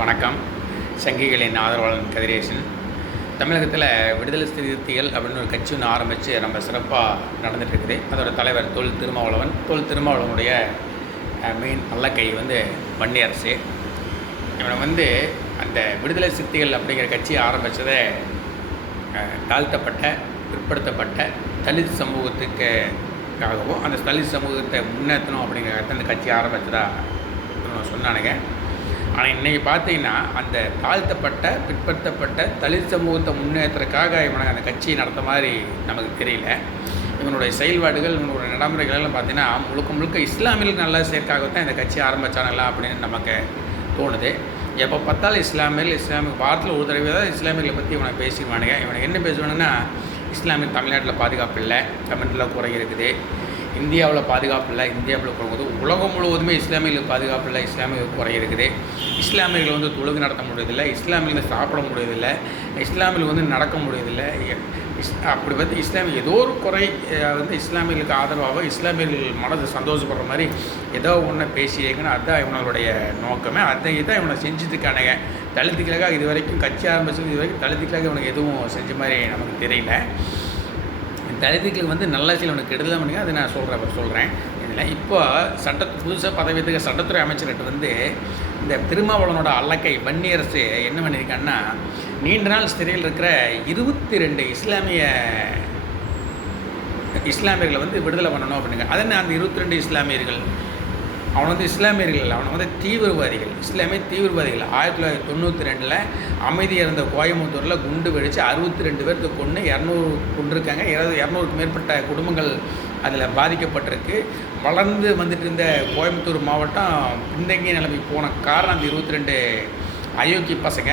வணக்கம். சங்கிகளின் ஆதரவாளன் கதிரேசன். தமிழகத்தில் விடுதலை சிறுத்தைகள் அப்படின்னு ஒரு கட்சி ஒன்று ஆரம்பித்து ரொம்ப சிறப்பாக நடந்துகிட்ருக்குது. அதோட தலைவர் தொல் திருமாவளவனுடைய மெயின் அல்லக்கை வன்னியரசு. இவனை அந்த விடுதலை சிறுத்தைகள் அப்படிங்கிற கட்சியை ஆரம்பித்ததை தாழ்த்தப்பட்ட பிற்படுத்தப்பட்ட தலித் சமூகத்துக்காகவும் அந்த தலித் சமூகத்தை முன்னேற்றணும் அப்படிங்கிறத அந்த கட்சி ஆரம்பித்ததாக சொன்னானுங்க. ஆனால் இன்றைக்கி பார்த்தீங்கன்னா அந்த தாழ்த்தப்பட்ட பிற்படுத்தப்பட்ட தலித் சமூகத்தை முன்னேற்றத்துக்காக இவனை அந்த கட்சியை நடத்த மாதிரி நமக்கு தெரியல. இவனுடைய செயல்பாடுகள் இவனுடைய நடைமுறைகள்லாம் பார்த்தீங்கன்னா முழுக்க இஸ்லாமியர்களுக்கு நல்ல சேர்க்காகத்தான் இந்த கட்சி ஆரம்பித்தானுங்களா அப்படின்னு நமக்கு தோணுது. எப்போ பார்த்தாலும் இஸ்லாமிய வாரத்தில் ஒரு தடவை தான் இஸ்லாமியர்களை பற்றி இவனை பேசிடுவானுங்க. இவனுக்கு என்ன பேசுவானுங்கன்னா, இஸ்லாமிய தமிழ்நாட்டில் பாதுகாப்பு இல்லை, தமிழ்நாட்டில் குறை இருக்குது, இந்தியாவில் பாதுகாப்பு இல்லை, இந்தியாவில் குறைவது, உலகம் முழுவதுமே இஸ்லாமியர்களுக்கு பாதுகாப்பு இல்லை, இஸ்லாமியர்களுக்கு குறை இருக்குது, இஸ்லாமியர்கள் தொழுகை நடத்த முடியதில்லை, இஸ்லாமியர்கள் சாப்பிட முடியதில்லை, இஸ்லாமியர்கள் நடக்க முடியதில்லை. அப்படி இஸ்லாமிய ஏதோ ஒரு குறை இஸ்லாமியர்களுக்கு ஆதரவாக இஸ்லாமியர்கள் மனது சந்தோஷப்படுற மாதிரி ஏதோ ஒன்று பேசியிருக்குன்னு அதுதான் இவனுடைய நோக்கமே. இதான் இவனை செஞ்சுட்டுருக்கானுங்க. தலித்துக்களுக்காக இது வரைக்கும் கட்சி ஆரம்பிச்சது இது வரைக்கும் தலித்துக்களுக்காக இவனுக்கு எதுவும் செஞ்ச மாதிரி நமக்கு தெரியல. தலித்துக்களுக்கு நல்ல சில இவனுக்கு கெடுதல் பண்ணுங்க, அதை நான் சொல்கிறேன். இதில் இப்போ புதுசாக பதவியத்துக்கு சட்டத்துறை அமைச்சர்கிட்ட இந்த திருமாவளவனோட அல்லக்கை வன்னியரசு என்ன பண்ணியிருக்கான்னா, நீண்ட நாள் சிறையில் இருக்கிற 22 இஸ்லாமியர்களை விடுதலை பண்ணணும் அப்படிங்க. அதனால் அந்த 22 இஸ்லாமியர்கள் அவன் இஸ்லாமியர்கள் இல்லை, அவனை தீவிரவாதிகள், இஸ்லாமிய தீவிரவாதிகள். 1992 அமைதியாக இருந்த கோயம்புத்தூரில் குண்டு வெடித்து 62 பேருக்கு கொண்டு 200 கொண்டிருக்காங்க. 200க்கு மேற்பட்ட குடும்பங்கள் அதில் பாதிக்கப்பட்டிருக்கு. வளர்ந்து வந்துட்டு இருந்த கோயம்புத்தூர் மாவட்டம் பின்தங்கிய நிலைமைக்கு போன காரணம் அந்த 22 அயோக்கிய பசங்க.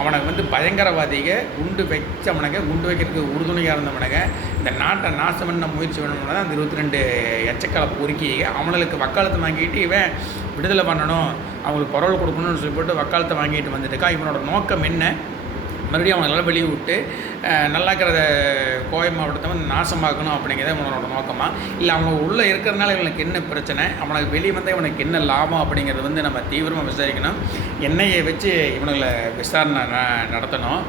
அவனுக்கு பயங்கரவாதிக குண்டு வைக்கிறதுக்கு உறுதுணையாக இருந்தவனுங்க. இந்த நாட்டை நாசம் பண்ண முயற்சி பண்ணணும்னா அந்த 22 எச்சக்காலை பொறுக்கி அவனுக்கு வக்காலத்தை வாங்கிட்டு இவன் விடுதலை பண்ணணும், அவங்களுக்கு பரவல் கொடுக்கணும்னு சொல்லிட்டு வக்காலத்தை வாங்கிட்டு வந்துட்டுக்கா. இவனோட நோக்கம் என்ன? மறுபடியும் அவங்கள வெளியே விட்டு நல்லாக்கிறத கோவை மாவட்டத்தை நாசமாக்கணும் அப்படிங்கிறத இவனோட நோக்கமாக, இல்லை அவங்க உள்ளே இருக்கிறதுனால இவனுக்கு என்ன பிரச்சனை, அவனுக்கு வெளியே வந்தால் இவனுக்கு என்ன லாபம் அப்படிங்கிறது நம்ம தீவிரமாக விசாரிக்கணும். எண்ணெயை வச்சு இவனுங்களை விசாரணை நடத்தணும்.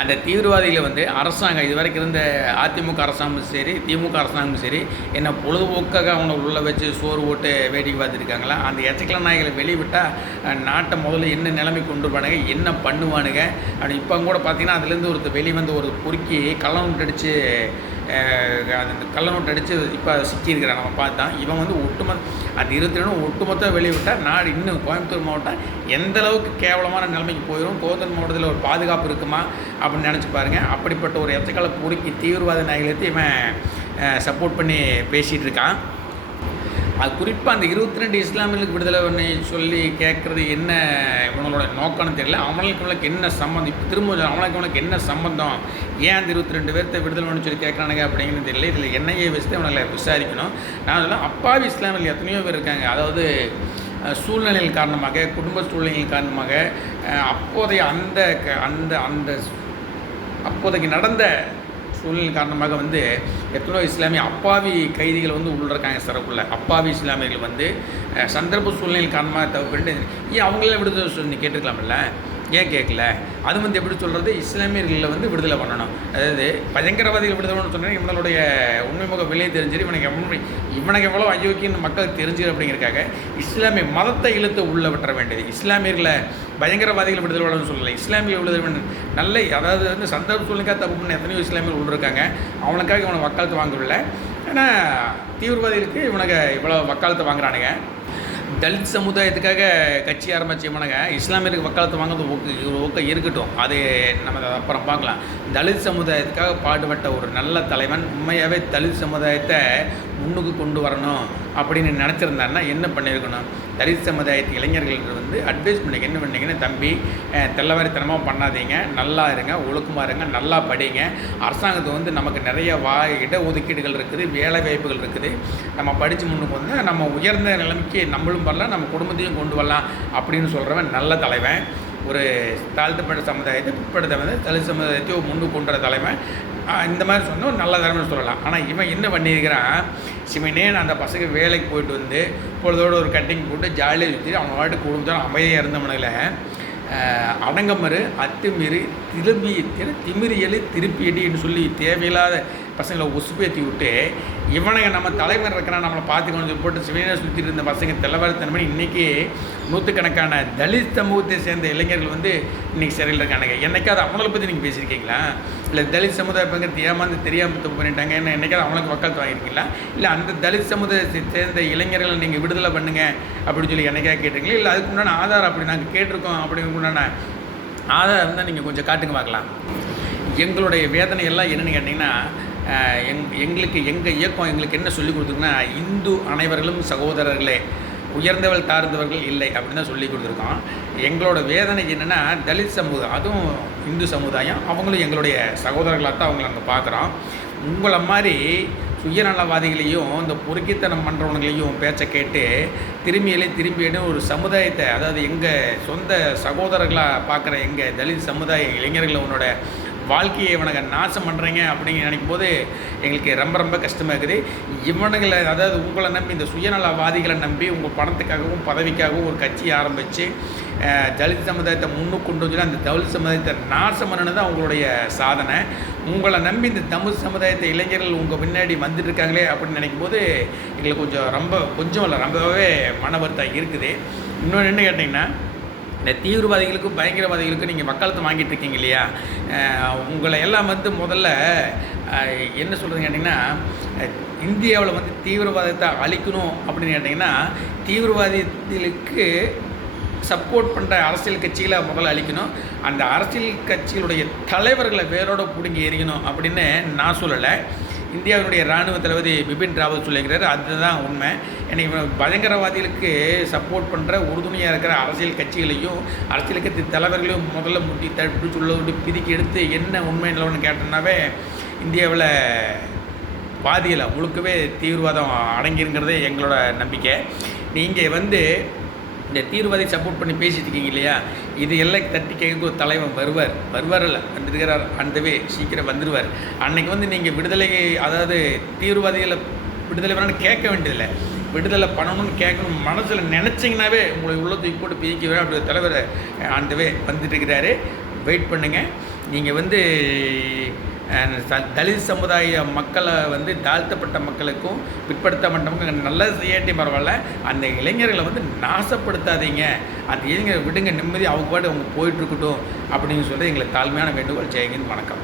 அந்த தீவிரவாதிகளை அரசாங்கம் இது வரைக்கும் இருந்த அதிமுக அரசாங்கமும் சரி திமுக அரசாங்கமும் சரி என்ன பொழுதுபோக்காக அவங்கள உள்ளே வச்சு சோறு போட்டு வேடிக்கை பார்த்துருக்காங்களா? அந்த எச்சக்கல நாய்களை வெளிவிட்டால் நாட்டை முதல்ல என்ன நிலைமை கொண்டு போனாங்க, என்ன பண்ணுவானுங்க அப்படி. இப்போ கூட பார்த்தீங்கன்னா அதுலேருந்து வெளியே ஒரு பொறுக்கி கள்ள நோட்டு அடித்து இப்போ சிக்கியிருக்கிறான். நம்ம பார்த்தா இவன் அந்த 22 ஒட்டுமொத்த வெளியிட்டால் நாடு இன்னும் கோயம்புத்தூர் மாவட்டம் எந்த அளவுக்கு கேவலமான நிலைமைக்கு போயிடும். கோயம்புத்தூர் மாவட்டத்தில் ஒரு பாதுகாப்பு இருக்குமா அப்படின்னு நினச்சி பாருங்கள். அப்படிப்பட்ட ஒரு எச்சக்கால பொறுக்கி தீவிரவாத நாய்களுக்கு இவன் சப்போர்ட் பண்ணி பேசிகிட்டு இருக்கான். அது குறிப்பாக அந்த 22 இஸ்லாமியர்களுக்கு விடுதலை பண்ணி சொல்லி கேட்குறது என்ன இவங்களோட நோக்கம்னு தெரியல. அவனுக்கு என்ன சம்மந்தம்? இப்போ திரும்ப அவனுக்கு என்ன சம்மந்தம்? ஏன் அந்த 22 பேர்த்த விடுதலை பண்ணி சொல்லி கேட்குறானுங்க அப்படிங்கிறது தெரியல. இதில் என்னையை வச்சுட்டு அவங்களை விசாரிக்கணும். நான் அதெல்லாம் அப்பாவி இஸ்லாமியர்கள் எத்தனையோ பேர் இருக்காங்க. அதாவது சூழ்நிலைகள் காரணமாக, குடும்ப சூழ்நிலைகள் காரணமாக அப்போதைய அப்போதைக்கு நடந்த சூழ்நிலை காரணமாக எத்தனோ இஸ்லாமிய அப்பாவி கைதிகள் உள்ளிருக்காங்க சிறப்புள்ள அப்பாவி இஸ்லாமியர்கள் சந்தர்ப்ப சூழ்நிலை காரணமாக தவிர்த்து ஏன் அவங்களே விடுதலை சொல்லி கேட்டுக்கலாம்ல? ஏன் கேட்கல? அது எப்படி சொல்கிறது? இஸ்லாமியர்களில் விடுதலை பண்ணணும். அதாவது பயங்கரவாதிகள் விடுதலை பண்ணணும்னு சொன்னால் இவங்களுடைய உண்மைமுக விலையை தெரிஞ்சிரு இவனுக்கு எவ்வளோ அயோக்கியன்னு மக்களுக்கு தெரிஞ்சிரு அப்படிங்கிறக்காக இஸ்லாமிய மதத்தை இழுத்து உள்ள விட்டுற வேண்டியது. இஸ்லாமியர்களை பயங்கரவாதிகள் விடுதலை பண்ணணும்னு சொல்லலை, இஸ்லாமிய விடுதலை பண்ண நல்ல அதாவது சந்தர்ப்ப சூழ்நிலைக்காக தப்பு பண்ண எத்தனையோ இஸ்லாமியர்கள் உள்ளிருக்காங்க. அவனுக்காக இவனை வக்காலத்து வாங்கவில்லை. ஏன்னா தீவிரவாதிகளுக்கு இவனுக்கு இவ்வளோ வக்காலத்தை வாங்குறானுங்க. தலித் சமுதாயத்துக்காக கட்சி ஆரம்பித்த இவனுங்க இஸ்லாமியருக்கு வக்காலத்து வாங்குறது ஓகே இருக்கட்டும், அது நம்ம அப்புறம் பார்க்கலாம். தலித் சமுதாயத்துக்காக பாடுபட்ட ஒரு நல்ல தலைவன் உண்மையாகவே தலித் சமுதாயத்தை முன்னுக்கு கொண்டு வரணும் அப்படின்னு நினச்சிருந்தாருன்னா என்ன பண்ணியிருக்கணும்? தலித் சமுதாயத்து இளைஞர்கள் அட்வைஸ் பண்ணிக்க என்ன பண்ணிங்கன்னா, தம்பி தெல்லவாரித்தனமாக பண்ணாதீங்க, நல்லா இருங்க, ஒழுக்கமாக இருங்க, நல்லா படிங்க. அரசாங்கத்தை நமக்கு நிறைய இட ஒதுக்கீடுகள் இருக்குது, வேலை வாய்ப்புகள் இருக்குது. நம்ம படித்து முன்னுக்கு நம்ம உயர்ந்த நிலைமைக்கு நம்மளும் வரலாம், நம்ம குடும்பத்தையும் கொண்டு வரலாம் அப்படின்னு சொல்கிறவன் நல்ல தலைவன். ஒரு தாழ்த்தப்பட்ட சமுதாயத்தை பிற்படுத்த வந்து தலித் சமுதாயத்தை முன்னு கொண்ட தலைமை இந்த மாதிரி சொன்னால் ஒரு நல்ல தலைமைன்னு சொல்லலாம். ஆனால் இவன் என்ன பண்ணியிருக்கிறான், சிவனே அந்த பசங்க வேலைக்கு போயிட்டு வந்து பொழுதோடு ஒரு கட்டிங் போட்டு ஜாலியாக சுற்றி அவன் வாட்டு குடும்பத்தோட அமைதியாக இருந்தவனுங்கள அடங்கமறு அத்துமீறி திமிரியலு திருப்பியடின்னு சொல்லி தேவையில்லாத பசங்களை உசுப்பேற்றி விட்டு இவனுங்க நம்ம தலைவர் இருக்கிறான் நம்மளை பார்த்துக்கணும் போட்டு சிவனையை சுற்றிட்டு இருந்த பசங்க தலைவரத்தன்மை இன்றைக்கி நூற்றுக்கணக்கான தலித் சமூகத்தை சேர்ந்த இளைஞர்கள் வந்து இன்றைக்கி சிறையில் இருக்கானுங்க. என்னைக்காவது அவங்கள பற்றி நீங்கள் பேசியிருக்கீங்களா? இல்லை தலித் சமுதாய பங்கு ஏமாந்து தெரியாமல் தப்பு பண்ணிட்டாங்க என்ன என்னைக்காவது அவங்களுக்கு வக்காலத்து வாங்கியிருக்கீங்களா? இல்லை அந்த தலித் சமுதாயத்தை சேர்ந்த இளைஞர்களை நீங்கள் விடுதலை பண்ணுங்க அப்படின்னு சொல்லி என்னைக்காக கேட்டிருக்கீங்களா? இல்லை அதுக்கு உண்டான ஆதாரம் அப்படி நாங்கள் கேட்டிருக்கோம் அப்படிங்கு உண்டான ஆதாரம் தான் நீங்கள் கொஞ்சம் காட்டுங்க பார்க்கலாம். எங்களுடைய வேதனை எல்லாம் என்னென்னு கேட்டிங்கன்னா, எங்களுக்கு எங்கள் இயக்கம் எங்களுக்கு என்ன சொல்லிக் கொடுத்துருக்குன்னா, இந்து அனைவர்களும் சகோதரர்களே, உயர்ந்தவள் தாழ்ந்தவர்கள் இல்லை அப்படின்னு தான் சொல்லி கொடுத்துருக்கோம். எங்களோட வேதனை என்னென்னா, தலித் சமூகம் அதுவும் இந்து சமுதாயம் அவங்களும் எங்களுடைய சகோதரர்களாக தான் அவங்கள நாங்கள் பார்க்குறோம். உங்களை மாதிரி சுயநலவாதிகளையும் இந்த பொறுக்கித்தனம் பண்ணுறவங்களையும் பேச்சை கேட்டு திரும்பியேன்னு ஒரு சமுதாயத்தை, அதாவது எங்கள் சொந்த சகோதரர்களாக பார்க்குற எங்கள் தலித் சமுதாய இளைஞர்களை உன்னோட வாழ்க்கையை இவனுங்க நாசம் பண்ணுறீங்க அப்படிங்க நினைக்கும் போது எங்களுக்கு ரொம்ப ரொம்ப கஷ்டமாக இருக்குது. இவனுங்களை, அதாவது உங்களை நம்பி இந்த சுயநலவாதிகளை நம்பி உங்கள் பணத்துக்காகவும் பதவிக்காகவும் ஒரு கட்சியை ஆரம்பித்து தலித் சமுதாயத்தை முன்னுக்கு கொண்டு வந்து அந்த தலித் சமுதாயத்தை நாசம் பண்ணினது அவங்களுடைய சாதனை. உங்களை நம்பி இந்த தமிழ் சமுதாயத்தை இளைஞர்கள் உங்கள் பின்னாடி வந்துட்டு இருக்காங்களே அப்படின்னு நினைக்கும் போது எங்களுக்கு கொஞ்சம் இல்லை ரொம்பவே மன வருத்தம் இருக்குது. இன்னொன்று என்ன கேட்டிங்கன்னா, இந்த தீவிரவாதிகளுக்கும் பயங்கரவாதிகளுக்கும் நீங்கள் வக்காலத்து வாங்கிட்டு இருக்கீங்க இல்லையா, உங்களை எல்லாம் வந்து முதல்ல என்ன சொல்கிறதுன்னு கேட்டிங்கன்னா, இந்தியாவில் வந்து தீவிரவாதத்தை அழிக்கணும் அப்படின்னு கேட்டிங்கன்னா, தீவிரவாதிகளுக்கு சப்போர்ட் பண்ணுற அரசியல் கட்சிகளை முதல்ல அழிக்கணும், அந்த அரசியல் கட்சிகளுடைய தலைவர்களை வேரோடு பிடுங்கி எறியணும் அப்படின்னு நான் சொல்லலை. இந்தியாவினுடைய இராணுவ தளபதி பிபின் ராவத் சொல்லிக்கிறார், அதுதான் உண்மை. ஏன்னா பயங்கரவாதிகளுக்கு சப்போர்ட் பண்ணுற உறுதுணையாக இருக்கிற அரசியல் கட்சிகளையும் அரசியல் கட்சி தலைவர்களையும் முதல்ல முட்டி தட்டு சொல்ல பிதுக்கி எடுத்து என்ன உண்மை நிலவரம்னு கேட்டோம்னாவே இந்தியாவில் பாதியில் முழுக்கவே தீவிரவாதம் அடங்கிருங்கிறதே எங்களோட நம்பிக்கை. நீங்கள் வந்து இந்த தீவிரவாதி சப்போர்ட் பண்ணி பேசிட்டு இருக்கீங்க இல்லையா, இது எல்லாம் தட்டி கேட்க ஒரு தலைவன் வருவாரில்ல வந்துருக்கிறார், அந்தவே சீக்கிரம் வந்துடுவார். அன்றைக்கி வந்து நீங்கள் விடுதலை, அதாவது தீவிரவாதிகளை விடுதலை பண்ணணும்னு கேட்க வேண்டியதில்லை, விடுதலை பண்ணணும்னு கேட்கணும் மனசில் நினச்சிங்கனாவே உங்களை உள்ள தூக்கி போட்டு பிரிக்கவே அப்படி தலைவர் அந்தவே வந்துட்டு இருக்கிறாரு. வெயிட் பண்ணுங்கள். நீங்கள் வந்து தலித் சமுதாய மக்களை வந்து தாழ்த்தப்பட்ட மக்களுக்கும் பிற்படுத்தப்பட்ட மக்களுக்கு நல்ல செய்யாட்டி பரவாயில்ல, அந்த இளைஞர்களை வந்து நாசப்படுத்தாதீங்க, அந்த இளைஞரை விடுங்க, நிம்மதி அவங்க பாட்டு அவங்க போயிட்டுருக்கட்டும் அப்படின்னு சொல்லி எங்களுக்கு தாழ்மையான வேண்டுகோள். ஜெயஹிந்த், வணக்கம்.